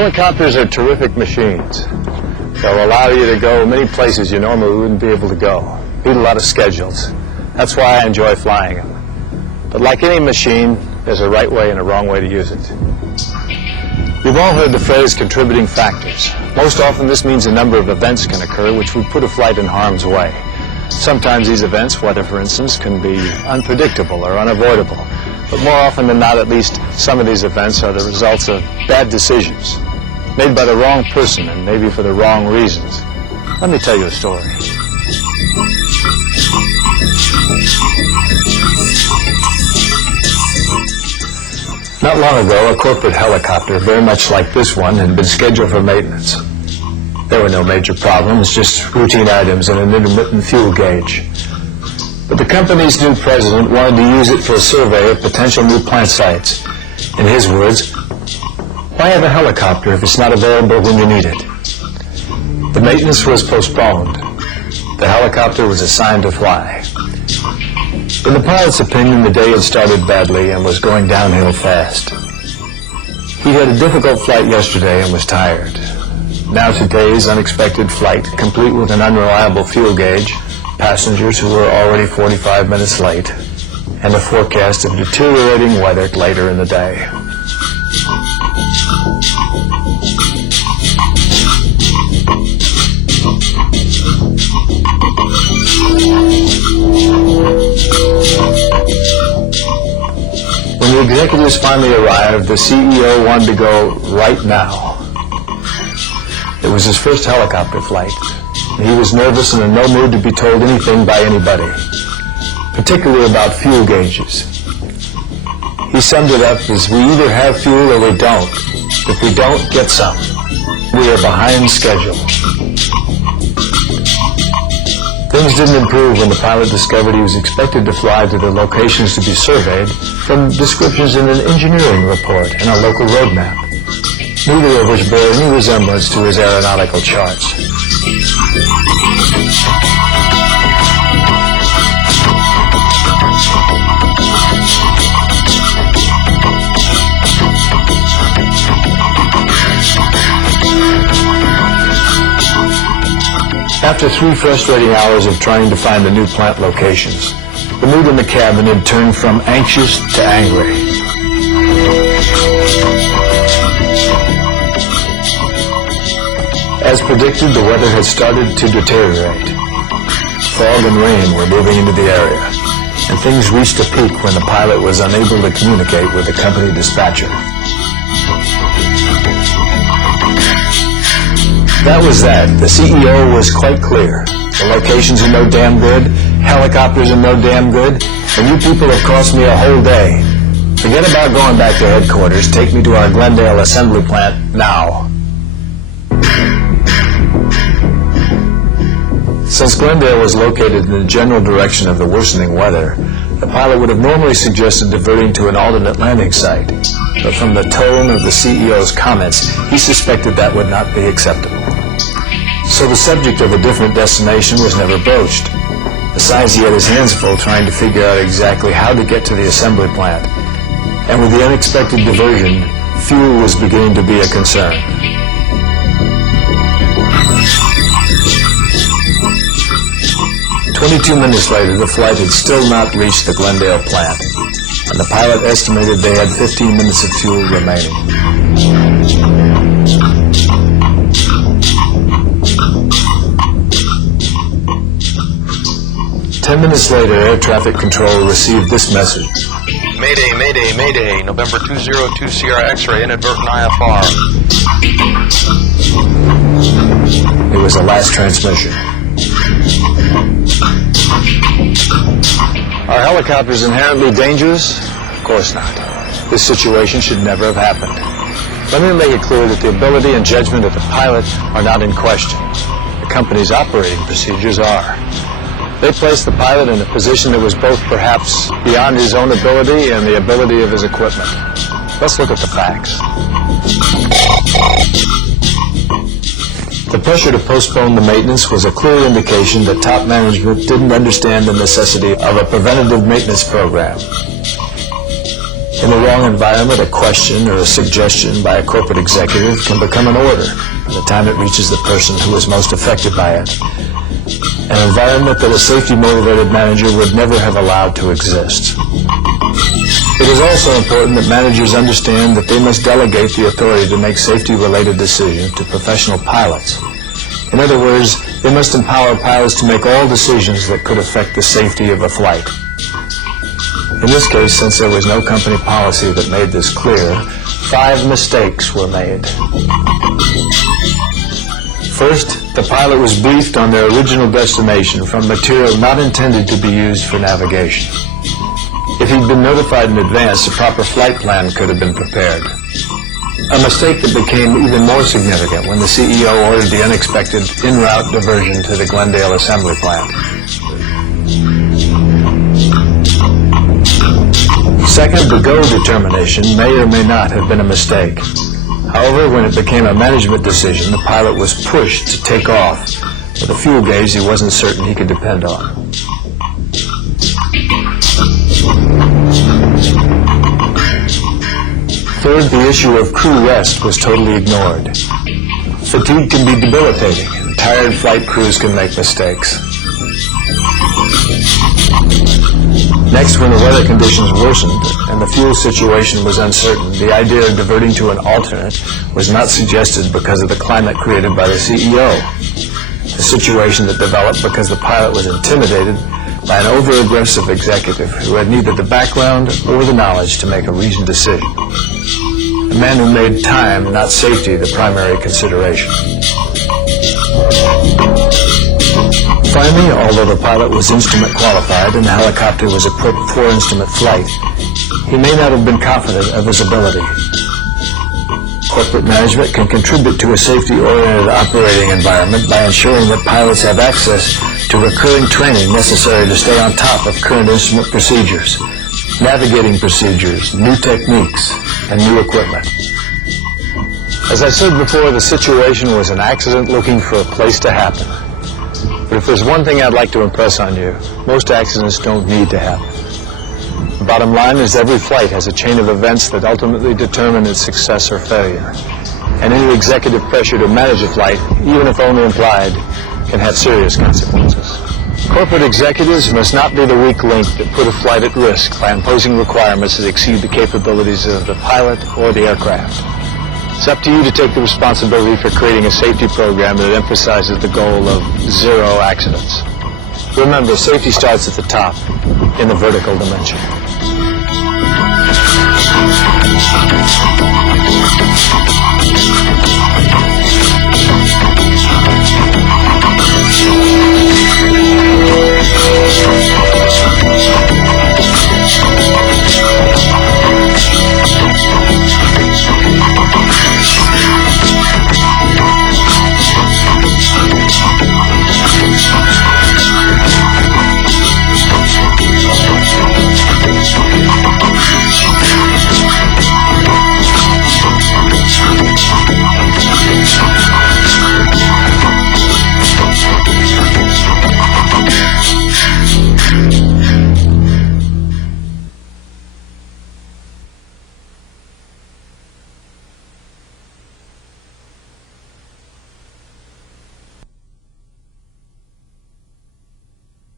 Helicopters are terrific machines. They'll allow you to go many places you normally wouldn't be able to go. Beat a lot of schedules. That's why I enjoy flying them. But like any machine, there's a right way and a wrong way to use it. You've all heard the phrase contributing factors. Most often this means a number of events can occur which would put a flight in harm's way. Sometimes these events, weather for instance, can be unpredictable or unavoidable. But more often than not, at least some of these events are the results of bad decisions made by the wrong person and maybe for the wrong reasons. Let me tell you a story. Not long ago, a corporate helicopter, very much like this one, had been scheduled for maintenance. There were no major problems, just routine items and an intermittent fuel gauge. But the company's new president wanted to use it for a survey of potential new plant sites. In his words, why have a helicopter if it's not available when you need it? The maintenance was postponed. The helicopter was assigned to fly. In the pilot's opinion, the day had started badly and was going downhill fast. He had a difficult flight yesterday and was tired. Now today's unexpected flight, complete with an unreliable fuel gauge, passengers who were already 45 minutes late, and a forecast of deteriorating weather later in the day. When the executives finally arrived, the CEO wanted to go right now. It was his first helicopter flight. He was nervous and in no mood to be told anything by anybody, particularly about fuel gauges. He summed it up as, we either have fuel or we don't. If we don't, get some. We are behind schedule. Things didn't improve when the pilot discovered he was expected to fly to the locations to be surveyed from descriptions in an engineering report and a local road map, neither of which bore any resemblance to his aeronautical charts. After 3 frustrating hours of trying to find the new plant locations, the mood in the cabin had turned from anxious to angry. As predicted, the weather had started to deteriorate. Fog and rain were moving into the area, and things reached a peak when the pilot was unable to communicate with the company dispatcher. That was that. The CEO was quite clear. The locations are no damn good, helicopters are no damn good, and you people have cost me a whole day. Forget about going back to headquarters. Take me to our Glendale assembly plant now. Since Glendale was located in the general direction of the worsening weather, the pilot would have normally suggested diverting to an alternate landing site. But from the tone of the CEO's comments, he suspected that would not be acceptable. So the subject of a different destination was never broached. Besides, he had his hands full trying to figure out exactly how to get to the assembly plant. And with the unexpected diversion, fuel was beginning to be a concern. "22 minutes later, the flight had still not reached the Glendale plant, and the pilot estimated they had 15 minutes of fuel remaining. Ten minutes later, air traffic control received this message. Mayday, mayday, mayday, November 202 Sierra X-ray, inadvertent IFR. It was the last transmission. Are helicopters inherently dangerous? Of course not. This situation should never have happened. Let me make it clear that the ability and judgment of the pilot are not in question. The company's operating procedures are. They placed the pilot in a position that was both perhaps beyond his own ability and the ability of his equipment. Let's look at the facts. The pressure to postpone the maintenance was a clear indication that top management didn't understand the necessity of a preventative maintenance program. In the wrong environment, a question or a suggestion by a corporate executive can become an order by the time it reaches the person who is most affected by it. An environment that a safety-motivated manager would never have allowed to exist. It is also important that managers understand that they must delegate the authority to make safety-related decisions to professional pilots. In other words, they must empower pilots to make all decisions that could affect the safety of a flight. In this case, since there was no company policy that made this clear, 5 mistakes were made. First, the pilot was briefed on their original destination from material not intended to be used for navigation. If he'd been notified in advance, a proper flight plan could have been prepared. A mistake that became even more significant when the CEO ordered the unexpected en route diversion to the Glendale assembly plant. Second, the go determination may or may not have been a mistake. However, when it became a management decision, the pilot was pushed to take off with a fuel gauge he wasn't certain he could depend on. Third, the issue of crew rest was totally ignored. Fatigue can be debilitating, and tired flight crews can make mistakes. Next, when the weather conditions worsened and the fuel situation was uncertain, the idea of diverting to an alternate was not suggested because of the climate created by the CEO. A situation that developed because the pilot was intimidated by an over-aggressive executive who had neither the background or the knowledge to make a reasoned decision. A man who made time, not safety, the primary consideration. Finally, although the pilot was instrument qualified and the helicopter was equipped for instrument flight, he may not have been confident of his ability. Corporate management can contribute to a safety-oriented operating environment by ensuring that pilots have access to recurring training necessary to stay on top of current instrument procedures, navigating procedures, new techniques, and new equipment. As I said before, the situation was an accident looking for a place to happen. But if there's one thing I'd like to impress on you, most accidents don't need to happen. The bottom line is every flight has a chain of events that ultimately determine its success or failure. And any executive pressure to manage a flight, even if only implied, can have serious consequences. Corporate executives must not be the weak link that put a flight at risk by imposing requirements that exceed the capabilities of the pilot or the aircraft. It's up to you to take the responsibility for creating a safety program that emphasizes the goal of 0 accidents. Remember, safety starts at the top, in the vertical dimension.